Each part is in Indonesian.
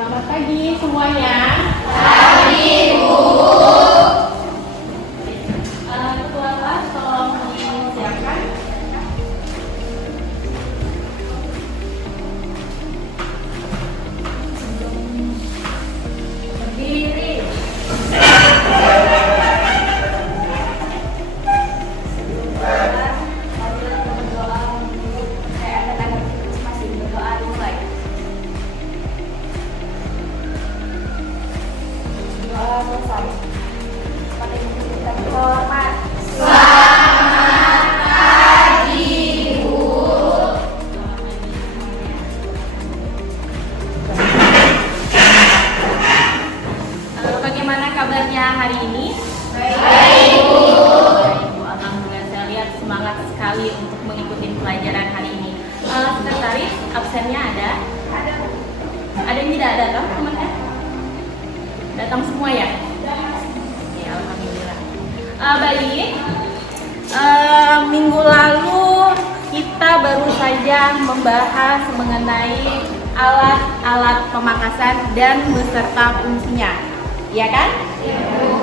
Selamat pagi semuanya. Pagi, Bu. Ketua kelas tolong disiapkan. Berdiri. Selesai. Pada kita hormat. Selamat pagi, Bu. Bagaimana kabarnya hari ini? Baik, Bu. Baik, Bu. Alhamdulillah, saya lihat semangat sekali untuk mengikuti pelajaran hari ini. Sekretaris, absennya ada? Ada. Ada yang tidak datang, temannya? Datang semua ya? Ya, alhamdulillah. Baik. Minggu lalu kita baru saja membahas mengenai alat-alat pemangkasan dan beserta fungsinya. Iya kan?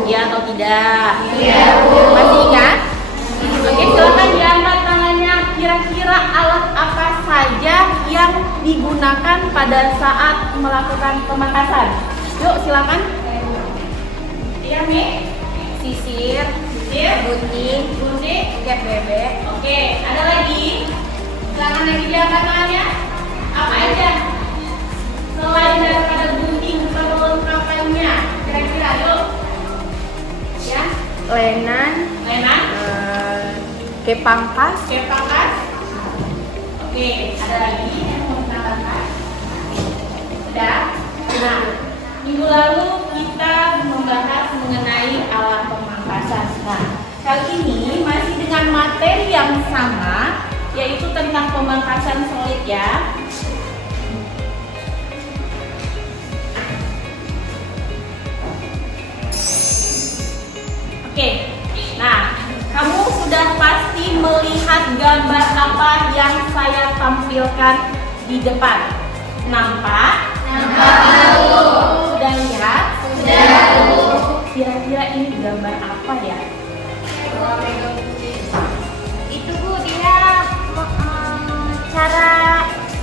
Iya atau tidak? Iya, Bu. Masih ingat? Oke, silakan diangkat tangannya. Kira-kira alat apa saja yang digunakan pada saat melakukan pemangkasan? Yuk, silakan. Iya, Mi. Sisir, gunting, kep bebek. Oke, ada lagi? Silakan lagi diangkat tangannya. Apa aja? Selain daripada gunting, perlengkapannya. Kira-kira, yuk. Ya. Lenan, Lenan. kepangkas, Pangkas. Oke, ada lagi yang mau menambahkan? Sudah. Nah, minggu lalu kita membahas mengenai alat pemangkasan. Nah, kali ini masih dengan materi yang sama, yaitu tentang pemangkasan solid ya. Oke, nah kamu sudah pasti melihat gambar apa yang saya tampilkan di depan. Nampak? Nampak, Bu. Sudah lihat? Sudah, Bu. Kira-kira ini gambar apa ya? Itu, Bu, dia cara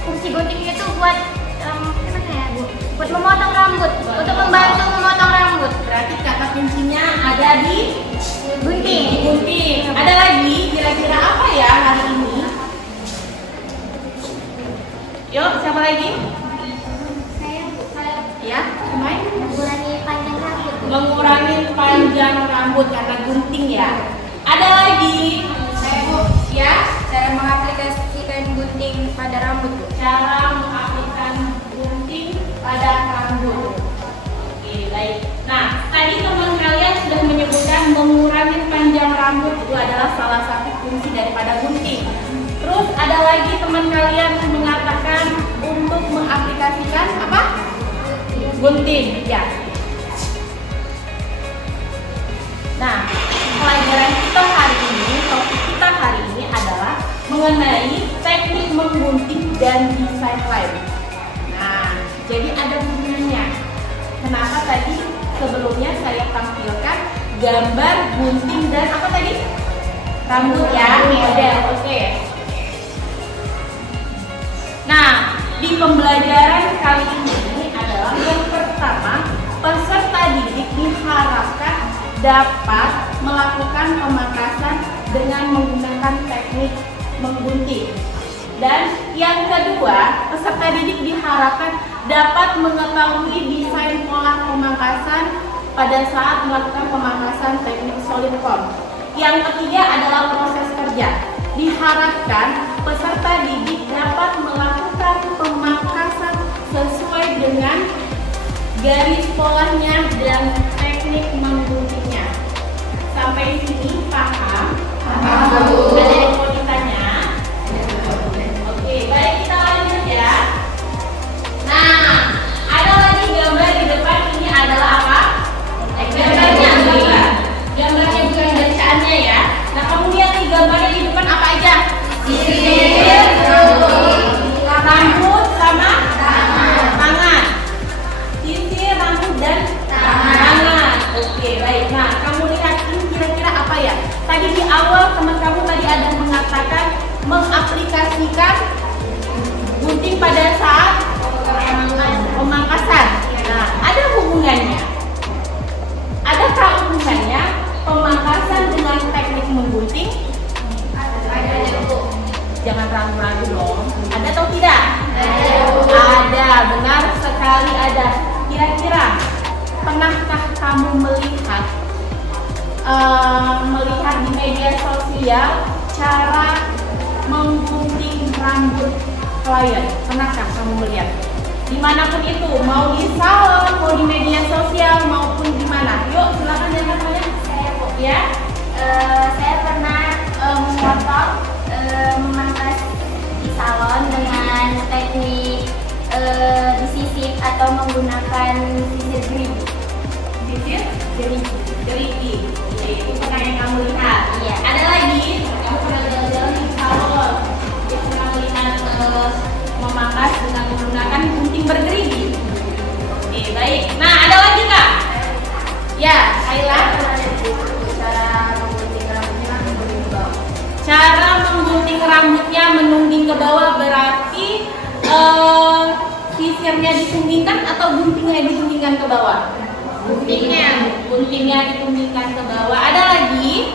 fungsi gunting itu buat gimana ya, Bu? Buat memotong rambut, untuk membantu memotong rambut. Berarti kata kuncinya ada di Gunting. gunting. Ada lagi? Kira-kira apa ya hari ini? Yuk, siapa lagi? Saya Ya, main. mengurangi panjang rambut. Mengurangi panjang rambut karena gunting ya. Ada lagi? Saya, Bu, Ya, cara mengaplikasikan gunting pada rambut, Bu. cara mengaplikasikan gunting pada rambut. Oke, baik. Nah, tadi teman kalian sudah menyebutkan mengurangi panjang rambut itu adalah salah satu fungsi daripada gunting. Terus ada lagi teman kalian yang mengatakan untuk mengaplikasikan apa? Gunting, ya. Nah, pelajaran kita hari ini, topik kita hari ini adalah mengenai teknik menggunting dan desain lem. Nah, jadi ada hubungannya. Kenapa tadi sebelumnya saya tampilkan gambar gunting dan apa tadi? Rambut ya, model. Oke. Nah, di pembelajaran kali ini adalah yang pertama, peserta didik diharapkan dapat melakukan pemangkasan dengan menggunakan teknik menggunting. Dan yang kedua, peserta didik diharapkan dapat mengetahui desain pola pemangkasan pada saat melakukan pemangkasan teknik solid form. Yang ketiga adalah proses kerja. Diharapkan peserta didik dapat melakukan pemangkasan sesuai dengan garis polanya dan teknik mengguntingnya. Sampai sini paham? Paham, Bu. Ada yang mau ditanya? Oke, baik, kita lanjut ya. Nah, ada lagi gambar di depan. Ini adalah apa? Gambarnya, gambarnya bukan bacaannya ya. Nah, kamu lihat nih gambarnya di depan apa aja? Sisir, rambut, sama tangan. mengaplikasikan gunting pada saat pemangkasan. Nah, ada hubungannya. Adakah hubungannya pemangkasan dengan teknik menggunting? Jangan ragu-ragu dong. Ada atau tidak? Ada, benar sekali ada. Kira-kira pernahkah kamu melihat di media sosial cara menggunting rambut klien? Pernahkah kamu melihat? Dimanapun itu, mau di salon, mau di media sosial, maupun di mana? Yuk, silakan ya katanya. Saya Bu. Ya. Saya pernah memotong memangkas di salon dengan teknik disisir atau menggunakan sisir gerigi. Sisir gerigi. Itu pernah yang kamu lihat. Iya. Ada lagi yang pernah jalan-jalan di salon, dia pernah melihat memangkas dengan menggunakan gunting bergerigi. Oke, baik. Nah, ada lagi nggak? Ya, Kayla. Cara menggunting rambutnya menungging ke bawah berarti sisirnya ditunggingkan atau guntingnya ditunggingkan ke bawah? Guntingnya ditunggingkan ke bawah. Ada lagi?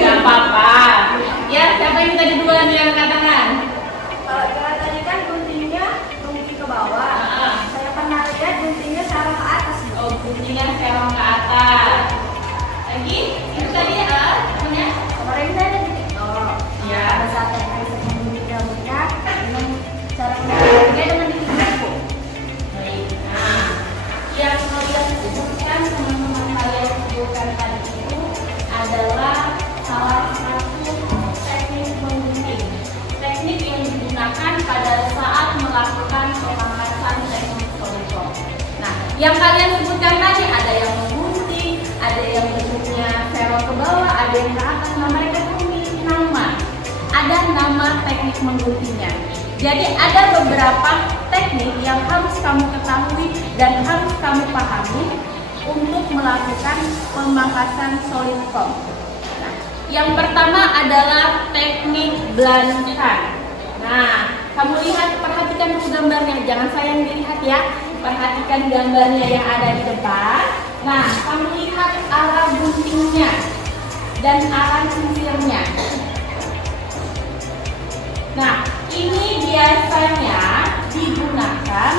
Gak apa-apa. Ya, siapa yang tadi duluan yang angkat tangan? Kalau tadi kan guntingnya tungging ke bawah. Saya pernah lihat guntingnya sarung ke atas. Oh, guntingnya serong ke atas. Lagi? Itu tadi namanya? Kemarin saya ada di TikTok. Ya. Pada saat saya menggunting rambutnya dengan cara mengguntingnya dengan ditipu. Baik. Nah, yang kalian sebutkan, teman-teman kalian sebutkan tadi itu adalah salah satu teknik menggunting. Teknik yang digunakan pada saat melakukan pemangkasan teknik solidol. Nah, yang kalian sebutkan tadi ada yang menggunting, ada yang bentuknya serong ke bawah, ada yang ke atas. Nah, mereka itu memiliki nama. Ada nama teknik mengguntingnya. Jadi ada beberapa teknik yang harus kamu ketahui dan harus kamu pahami untuk melakukan pemangkasan solid foam. Nah, yang pertama adalah teknik blankan. Nah, kamu lihat, perhatikan dulu gambarnya, jangan saya yang dilihat ya. Perhatikan gambarnya yang ada di depan. Nah, kamu lihat arah guntingnya dan arah sisirnya. Nah, ini biasanya digunakan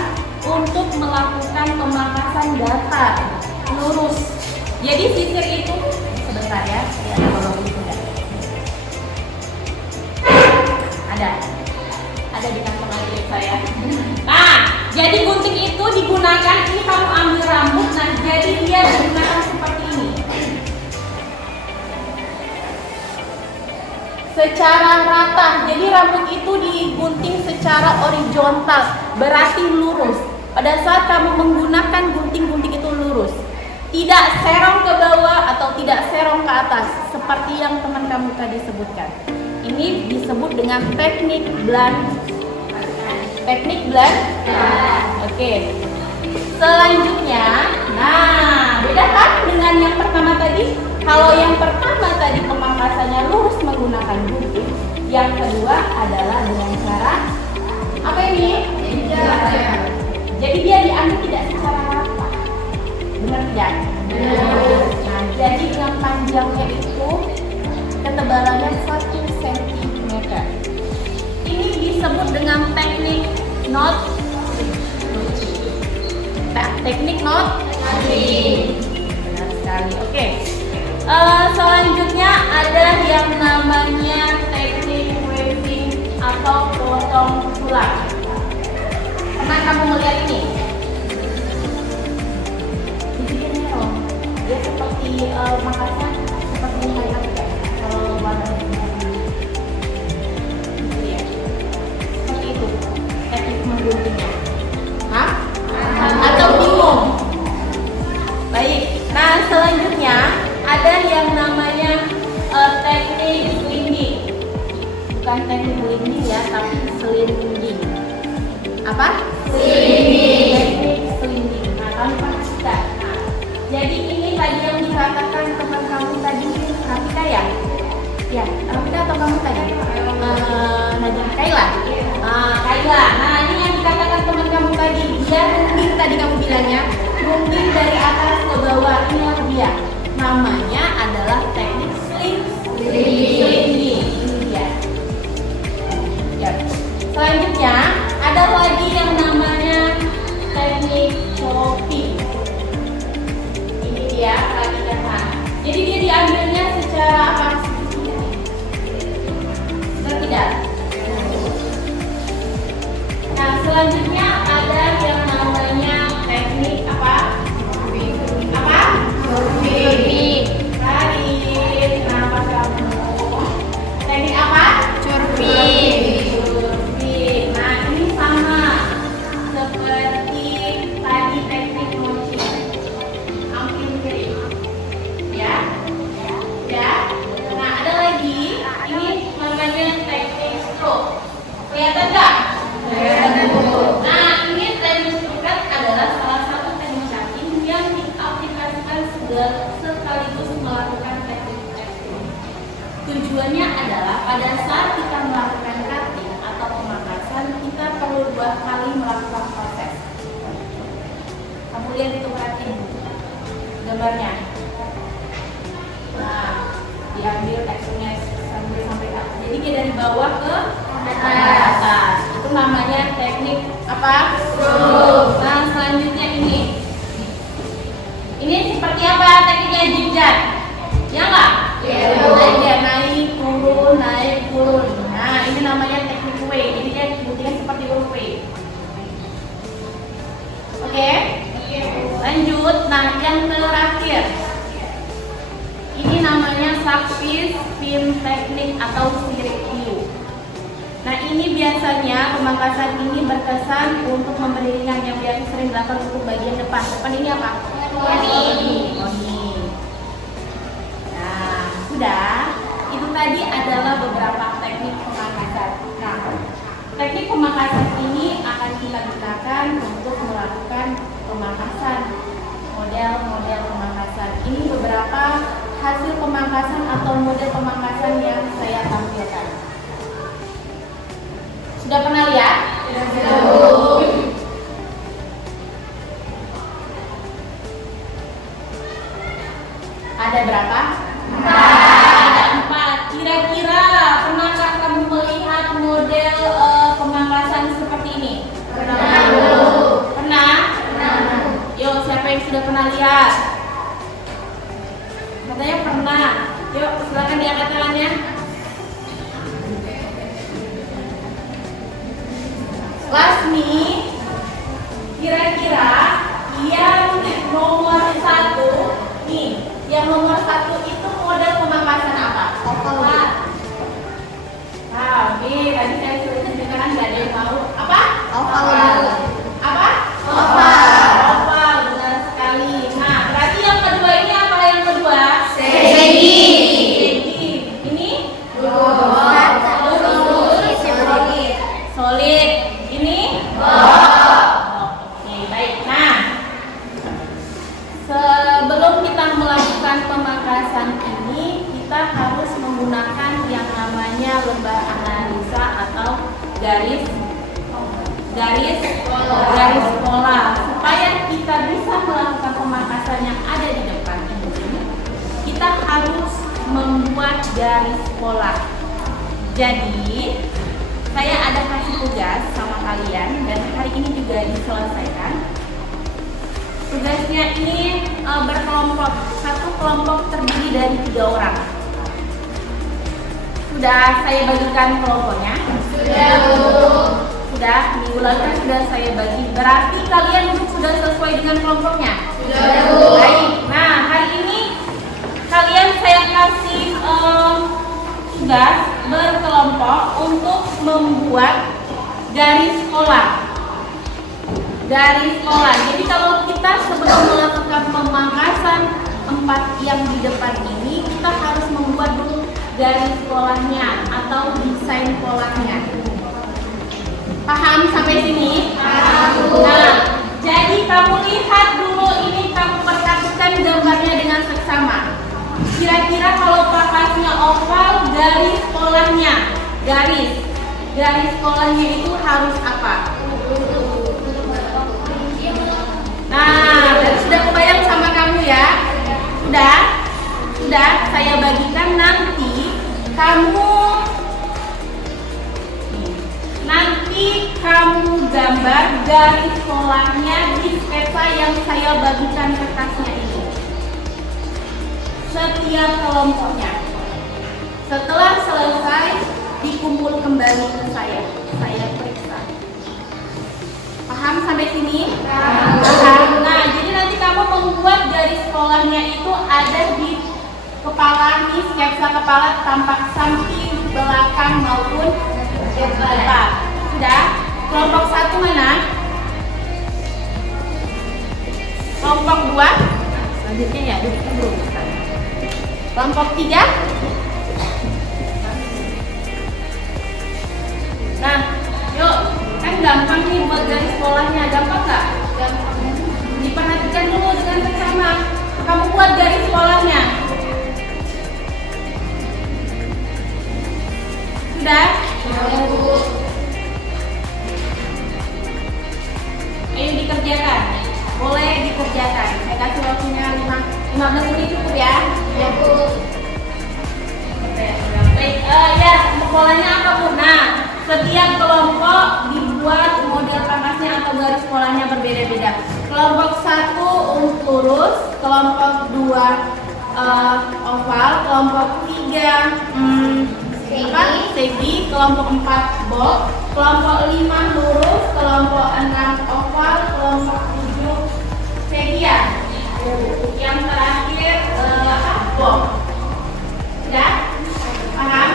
untuk melakukan pemangkasan datar, lurus. Jadi sisir itu, sebentar ya, ada bolong itu enggak? Ada di kantong aja saya. Nah, jadi gunting itu digunakan, ini kamu ambil rambut, nah jadi dia digunakan seperti ini. Secara rata, jadi rambut itu digunting secara horizontal, berarti lurus. Pada saat kamu menggunakan gunting itu lurus, tidak serong ke bawah atau tidak serong ke atas, seperti yang teman kamu tadi sebutkan. Ini disebut dengan teknik blank. Teknik blank. Oke. Selanjutnya, nah beda kan dengan yang pertama tadi? Kalau yang pertama tadi pemangkasannya lurus menggunakan gunting, yang kedua adalah dengan cara apa ini? Jadi dia diambil tidak secara rata, benar tidak? Nah, jadi yang panjangnya itu ketebalannya 1 cm. Ini disebut dengan teknik knot. Teknik knot. Benar sekali. Oke. Selanjutnya ada yang namanya teknik weaving atau potong tulang. Pernah kamu melihat ini? Dia seperti makasnya seperti ini kalau warna gitu ya. Seperti itu teknik mengguntingnya. Hah? Atau bingung? Baik. Nah, selanjutnya ada yang namanya teknik slinging. Bukan teknik slinging ya, tapi slinging. Apa? Slinging. Teknik slinging. Nah, kamu pastikan. Nah, jadi ini tadi yang dikatakan teman kamu tadi, Rafika ya? Ya, Rafika atau kamu tadi? Nadia, Kaila. Kaila. Nah, ini yang dikatakan teman kamu tadi, dia gunting tadi kamu bilangnya, gunting dari atas ke bawah. Inilah dia. Namanya adalah teknik slinging. Ini dia. Ya. Selanjutnya ada lagi yang namanya teknik chopping. Ini dia latihan. Jadi dia diambilnya secara apa? Tidak. Nah, selanjutnya ada yang namanya teknik apa? Apa? Curving. Karin, kenapa kamu? Teknik apa? Curving. Nah, ini sama seperti tadi teknik mochi. Ambil kiri. Ya. Ya. Nah, ada lagi. Ini namanya teknik stroke. Kelihatan nggak? Kelihatan. Nah, ini teknik stroke adalah salah satu teknik cutting yang diaplikasikan sekaligus melakukan teknik cutting. Tujuannya adalah pada saat kita melakukan cutting atau pemangkasan, kita perlu 2 kali melakukan proses. Kamu lihat itu, perhatiin gambarnya. Nah, diambil teksturnya sampai atas. Jadi dia dari bawah ke atas. Itu namanya teknik apa? Nah, selanjutnya ini. Ini seperti apa tekniknya zigzag? Ya nggak? Dia naik turun, naik turun. Nah, ini namanya teknik W. Jadi dia guntingnya seperti huruf W. Oke? Lanjut. Nah, yang terakhir. Ini namanya Sackfish Fin Teknik atau Sirik View. Nah, ini biasanya pemangkasan ini berkesan untuk memberi ringan yang biasa sering dilakukan untuk bagian depan. Depan ini apa? Ini. Nah, sudah. Itu tadi adalah beberapa teknik pemangkasan. Nah, teknik pemangkasan ini akan kita gunakan untuk melakukan pemangkasan. Model-model pemangkasan. Ini beberapa hasil pemangkasan atau model pemangkasan yang saya tampilkan. Sudah pernah lihat? Ada berapa? 4. Ada 4. Kira-kira pernahkah kamu melihat model pemangkasan seperti ini? Pernah? Yuk, siapa yang sudah pernah lihat? Katanya pernah. Yuk, silakan diangkat tangannya. Lasmi, kira-kira yang nomor 1 nih, yang nomor 1 itu model pemangkasan apa? Nah, nih tadi saya sudah tunjukkan, nggak ada yang tahu apa? Apa? Oval, benar sekali. Nah, berarti yang kedua ini apa yang kedua? Segi. Ini? Solid. Ini? Oke, baik. Nah, sebelum kita melakukan pemangkasan ini, kita harus menggunakan yang namanya lembah analisa atau garis pola supaya kita bisa melakukan pemangkasan yang ada di depan ini. Kita harus membuat garis pola. Jadi saya ada kasih tugas sama kalian dan hari ini juga diselesaikan. Tugasnya ini berkelompok. Satu kelompok terdiri dari 3 orang. Sudah saya bagikan kelompoknya? Sudah, minggu lalu kan sudah saya bagi. Berarti kalian sudah sesuai dengan kelompoknya? Baik. Nah, hari ini kalian saya kasih tugas berkelompok untuk membuat garis pola. Jadi kalau kita sebelum melakukan pemangkasan 4 yang di depan ini, kita harus membuat dulu garis polanya atau desain polanya. Paham sampai sini? Nah, jadi kamu lihat dulu ini, kamu perhatikan gambarnya dengan seksama. Kira-kira kalau pakasnya oval, garis sekolahnya. Garis sekolahnya itu harus apa? Nah, dari sudah kebayang sama kamu ya? Sudah, saya bagikan nanti kamu gambar garis sekolahnya di sketsa yang saya bagikan kertasnya ini. Setiap kelompoknya. Setelah selesai, dikumpul kembali ke saya periksa. Paham sampai sini? Paham. Nah, jadi nanti kamu membuat garis sekolahnya itu ada di kepala nih, sketsa kepala tampak samping, belakang maupun depan. Sudah? Kelompok 1 mana? Kelompok 2? Selanjutnya ya, duduknya belum. Kelompok 3? Nah, yuk, kan gampang nih buat garis sekolahnya, gampang nggak? Gampang. Diperhatikan dulu dengan seksama. Kamu buat garis sekolahnya. Sudah? Ayo dikerjakan. Boleh dikerjakan. Saya kasih waktunya 15 menit cukup ya? Ya, Bu. Baik, ya, polanya apa, Bu? Nah, setiap kelompok dibuat model pangkasnya atau garis sekolahnya berbeda-beda. Kelompok 1 lurus, kelompok 2 oval, kelompok 3 segi, kelompok 4 box, kelompok 5 lurus, kelompok 6 oval, kelompok 7 segi ya. Yang terakhir box. Sudah? Paham?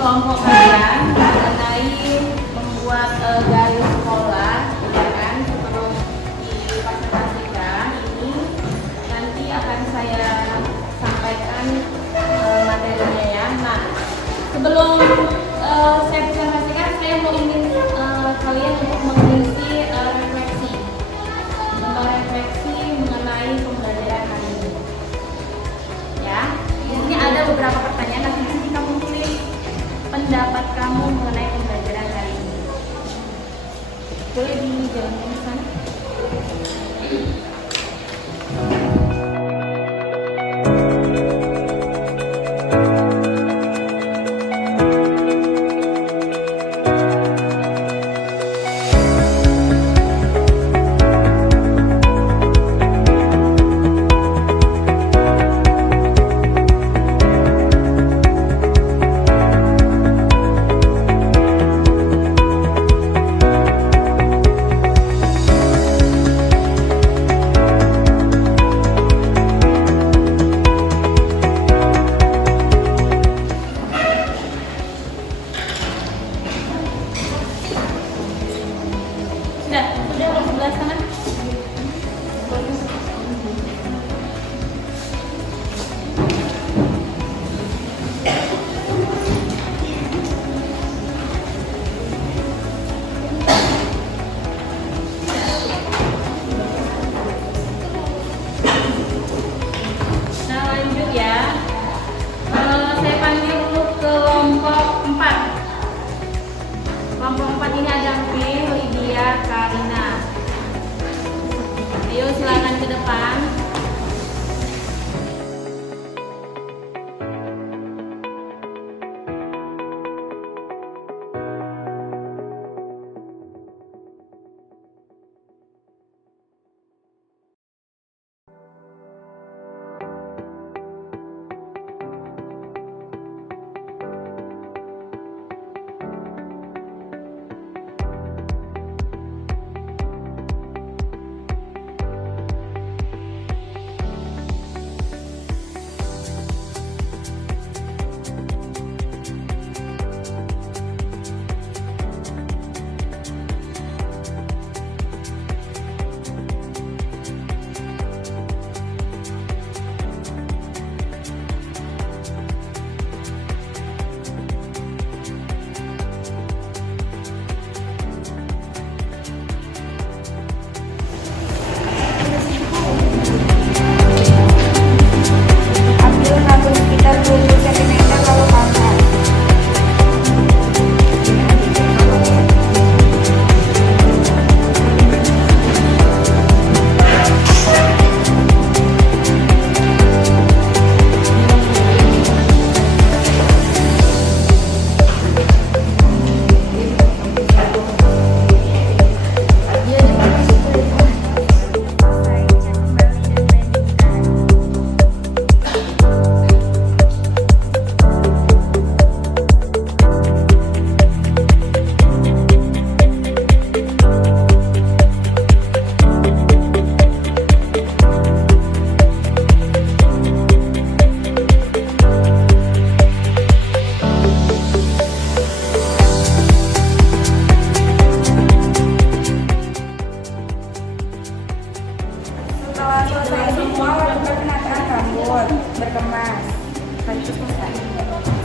Kelompok kalian mengenai membuat garis sekolah, ya kan, sebelum dipresentasikan ini nanti akan saya sampaikan materinya ya. Nah, sebelum saya presentasikan, saya mau ingin kalian untuk mengisi refleksi mengenai pembelajaran hari ini. Ya, di sini ada beberapa pertanyaan, nanti di sini kamu tulis pendapat kamu mengenai pembelajaran hari ini. Boleh dijalankan ke sana? Sudah ke sebelah sana. depan. Ambil rambut sekitar 20 cm lalu pangkas. Setelah selesai semua, lakukan penataan rambut berkemas. Lanjut selesai.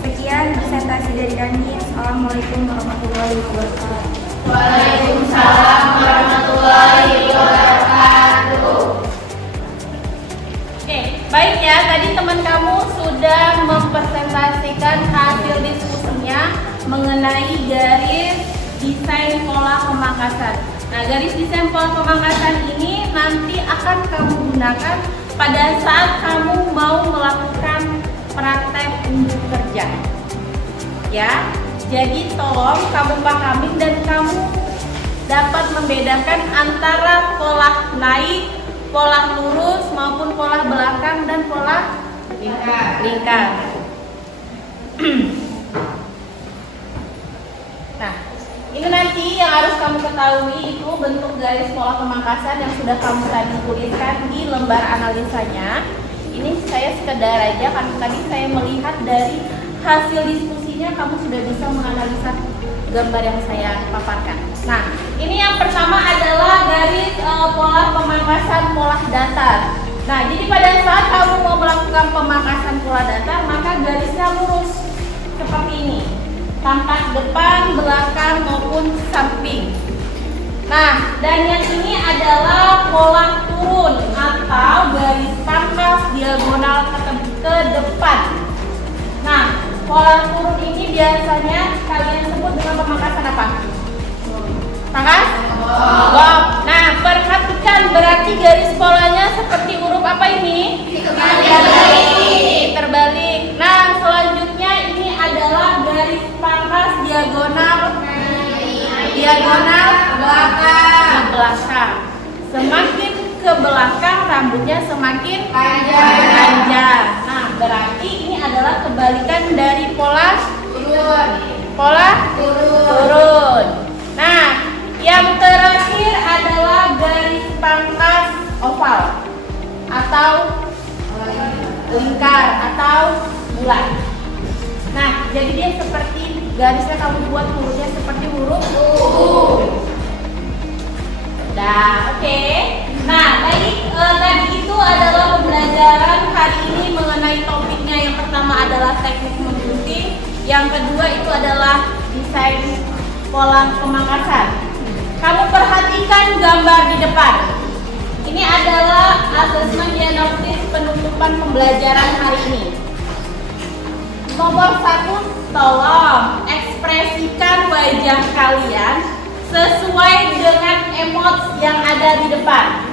Sekian presentasi dari kami. Assalamualaikum warahmatullahi wabarakatuh. Waalaikumsalam warahmatullahi wabarakatuh. Oke, baik ya. Tadi teman kamu sudah mempresentasikan hasil diskusinya mengenai garis desain pola pemangkasan. Nah, garis desain pola pemangkasan ini nanti akan kamu gunakan pada saat kamu mau melakukan praktek unjuk kerja. Ya, jadi tolong kamu pahamin dan kamu dapat membedakan antara pola naik, pola lurus maupun pola belakang dan pola lingkar. Nah, ini nanti yang harus kamu ketahui itu bentuk garis pola pemangkasan yang sudah kamu tadi tuliskan di lembar analisanya. Ini saya sekedar aja karena tadi saya melihat dari hasil diskusinya kamu sudah bisa menganalisa gambar yang saya paparkan. Nah, ini yang pertama adalah garis pola pemangkasan pola datar. Nah, jadi pada saat kamu mau melakukan pemangkasan pola datar, maka garisnya lurus seperti ini. Tampak depan, belakang maupun samping. Nah, dan yang ini adalah pola turun atau garis pangkas diagonal ke depan. Nah, pola turun ini biasanya kalian sebut dengan pemangkasan apa? Pangkas? Wow. Nah, perhatikan berarti garis polanya seperti huruf apa ini? Terbalik. Nah, selanjutnya ini adalah garis pangkas diagonal ke belakang. Semakin ke belakang rambutnya semakin panjang. Nah, berarti ini adalah kebalikan dari pola turun. Nah, yang terakhir adalah garis pangkas oval atau lingkar atau bulat. Nah, jadi dia seperti garisnya kamu buat hurufnya seperti huruf U. Nah, oke. Nah, tadi itu adalah pembelajaran hari ini mengenai topiknya. Yang pertama adalah teknik menggunting, yang kedua itu adalah desain pola pemangkasan. Kamu perhatikan gambar di depan. Ini adalah asesmen diagnostis penutupan pembelajaran hari ini. Nomor 1, tolong ekspresikan wajah kalian sesuai dengan emosi yang ada di depan.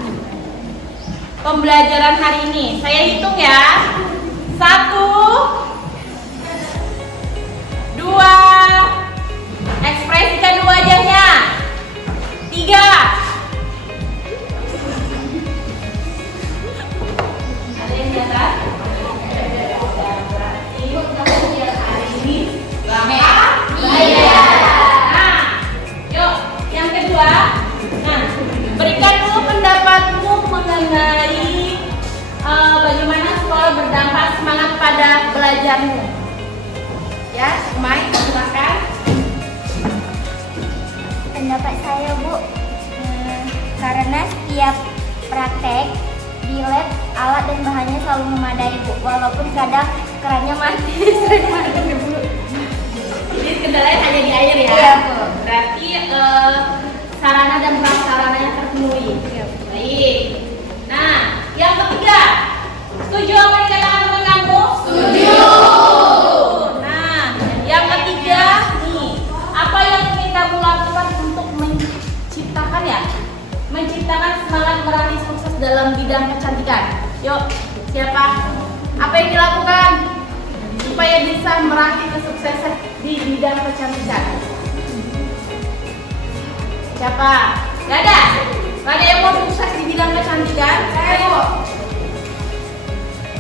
pembelajaran hari ini. Saya hitung ya. 1, 2, ekspresikan wajahnya. 3. Ada yang catat? Berarti pembelajaran hari ini iya. Nah, yuk yang kedua. Nah, berikan dulu pendapatmu mengenai bagaimana sekolah berdampak semangat pada belajarmu. Ya, Mai, silakan. Pendapat saya, Bu, karena setiap praktek di lab alat dan bahannya selalu memadai, Bu, walaupun kadang kerannya mati. Sering mati, Bu. Jadi kendalanya hanya di air ya? Iya, Bu. Berarti sarana dan prasarananya terpenuhi. Iya, Bu. Baik. Nah, yang ketiga, setuju apa yang dikatakan teman kamu? Setuju. Nah, yang ketiga nih, apa yang ingin kamu lakukan untuk menciptakan semangat meraih sukses dalam bidang kecantikan? Yuk, siapa? Apa yang dilakukan supaya bisa meraih kesuksesan di bidang kecantikan? Siapa? Gak ada? Gak ada yang mau sukses di bidang kecantikan? Ayo.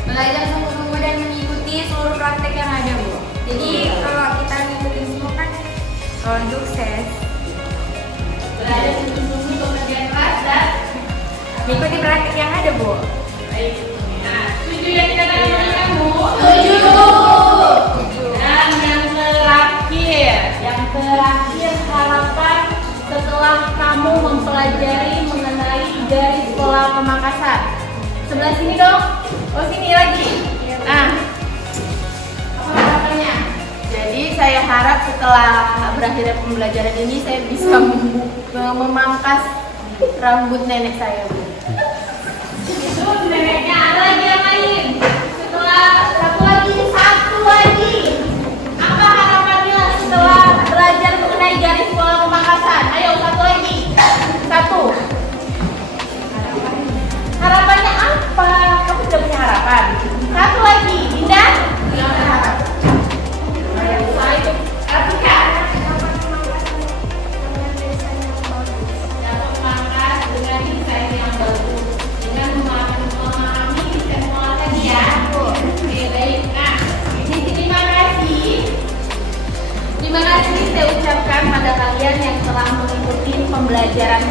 Belajar sungguh-sungguh dan mengikuti seluruh praktek yang ada, Bu. Jadi kalau kita ngikutin semua kan sukses. Belajar sungguh-sungguh, bekerja keras dan Mengikuti praktek yang ada, Bu. baik. Nah, setuju yang dikatakan oleh kamu? Setuju. Dan yang terakhir harapan setelah kamu mempelajari mengenai garis pola pemangkasan. Sebelah sini dong. Oh, sini lagi. Nah, apa harapannya? Jadi saya harap setelah berakhirnya pembelajaran ini saya bisa memangkas rambut nenek saya, Bu. Itu neneknya ada lagi yang lain. Setelah satu lagi. Apa harapannya setelah belajar mengenai garis pola pemangkasan? Ayo, satu lagi. Harapannya apa? Kamu sudah punya harapan? Satu lagi, Dinda? Artika. Dapat memangkas dengan desain yang bagus, dengan memahami desain pola tadi ya. Oke, baik. Nah, terima kasih. Terima kasih saya ucapkan pada kalian yang telah mengikuti pembelajaran